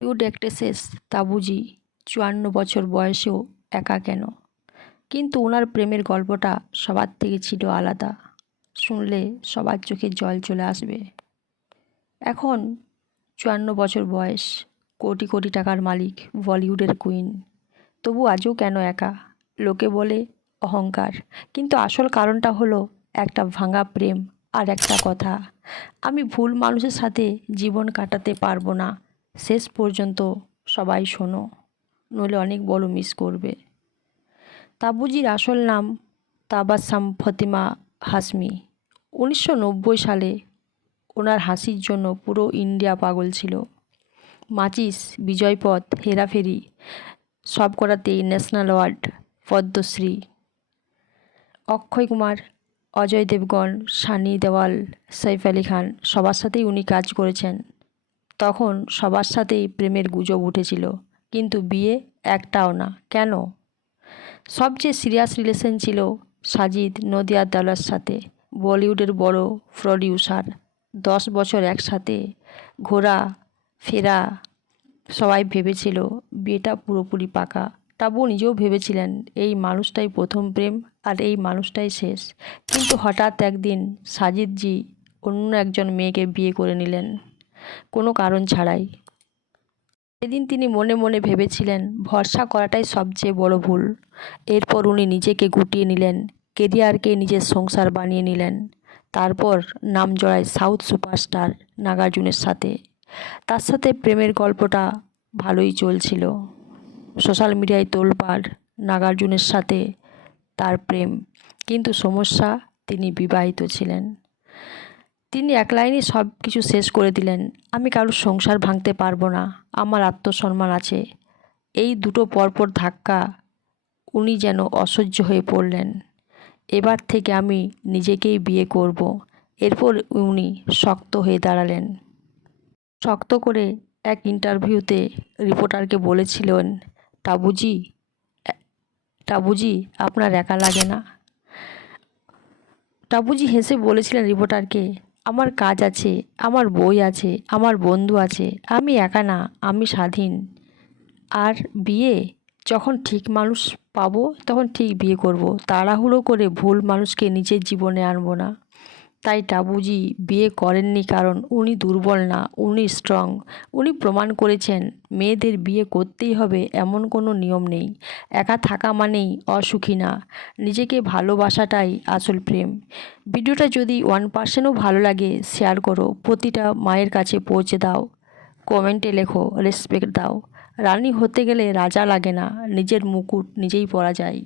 Bollywood actress তাবুজি ৫৪ বছর বয়সেও একা কেন? কিন্তু ওনার প্রেমের গল্পটা সবার থেকে ছিল আলাদা। শুনলে সবার চোখে জল চলে আসবে। এখন ৫৪ বছর বয়স, কোটি কোটি টাকার মালিক, বলিউডের কুইন। তবু আজও কেন একা? লোকে বলে অহংকার, কিন্তু আসল কারণটা হলো একটা ভাঙা প্রেম আর একটা কথা, আমি ভুল মানুষের সাথে জীবন কাটাতে পারবো না। শেষ পর্যন্ত সবাই শোনো, নইলে অনেক বড় মিস করবে। তাবুজির আসল নাম তাবাসসাম ফাতিমা হাশমি। ১৯৯০ সালে ওনার হাসির জন্য পুরো ইন্ডিয়া পাগল ছিল। মাচিস, বিজয়পথ, হেরাফেরি সব করাতেই ন্যাশনাল অ্যাওয়ার্ড, পদ্মশ্রী। অক্ষয় কুমার, অজয় দেবগন, সানি দেওয়াল, সৈফ আলি খান সবার সাথেই উনি কাজ করেছেন। তখন সবার সাথেই প্রেমের গুজব উঠেছিল, কিন্তু বিয়ে একটাও না। কেন? সবচেয়ে সিরিয়াস রিলেশন ছিল সাজিদ নদিয়াদওয়ালার সাথে, বলিউডের বড় প্রডিউসার। 10 বছর একসাথে ঘোরা ফেরা, সবাই ভেবেছিল বিয়েটা পুরোপুরি পাকা। তাবু নিজেও ভেবেছিলেন এই মানুষটাই প্রথম প্রেম আর এই মানুষটাই শেষ। কিন্তু হঠাৎ একদিন সাজিদজি অন্য একজন মেয়েকে বিয়ে করে নিলেন, কোনো কারণ ছাড়াই। সেদিন তিনি মনে মনে ভেবেছিলেন ভরসা করাটাই সবচেয়ে বড় ভুল। এরপর উনি নিজেকে গুটিয়ে নিলেন, কেরিয়ারকে নিজের সংসার বানিয়ে নিলেন। তারপর নাম জড়ায় সাউথ সুপারস্টার নাগার্জুনের সাথে। তার সাথে প্রেমের গল্পটা ভালোই চলছিল, সোশ্যাল মিডিয়ায় তোলপাড় নাগার্জুনের সাথে তার প্রেম। কিন্তু সমস্যা, তিনি বিবাহিত ছিলেন। তিনি এক লাইনে সব কিছু শেষ করে দিলেন, আমি কারোর সংসার ভাঙতে পারবো না, আমার আত্মসম্মান আছে। এই দুটো পরপর ধাক্কা উনি যেন অসহ্য হয়ে পড়লেন। এবার থেকে আমি নিজেকেই বিয়ে করব। এরপর উনি শক্ত হয়ে দাঁড়ালেন। শক্ত করে এক ইন্টারভিউতে রিপোর্টারকে বলেছিলেন, তাবুজি তাবুজি আপনার একা লাগে না? তাবুজি হেসে বলেছিলেন রিপোর্টারকে, আমার কাজ আছে, আমার বই আছে, আমার বন্ধু আছে, আমি একা না, আমি স্বাধীন। আর বিয়ে, যখন ঠিক মানুষ পাবো তখন ঠিক বিয়ে করব, তাড়াহুড়ো করে ভুল মানুষকে নিজের জীবনে আনবো না। তাই তাবুজি বিয়ে করেননি কারণ উনি দুর্বল না, উনি স্ট্রং। উনি প্রমাণ করেছেন মেয়েদের বিয়ে করতেই হবে এমন কোনো নিয়ম নেই। একা থাকা মানেই অসুখী না, নিজেকে ভালোবাসাটাই আসল প্রেম। ভিডিওটা যদি 1%ও ভালো লাগে শেয়ার করো, প্রতিটা মায়ের কাছে পৌঁছে দাও, কমেন্টে লেখো রেসপেক্ট দাও। রানী হতে গেলে রাজা লাগে না, নিজের মুকুট নিজেই পরা যায়।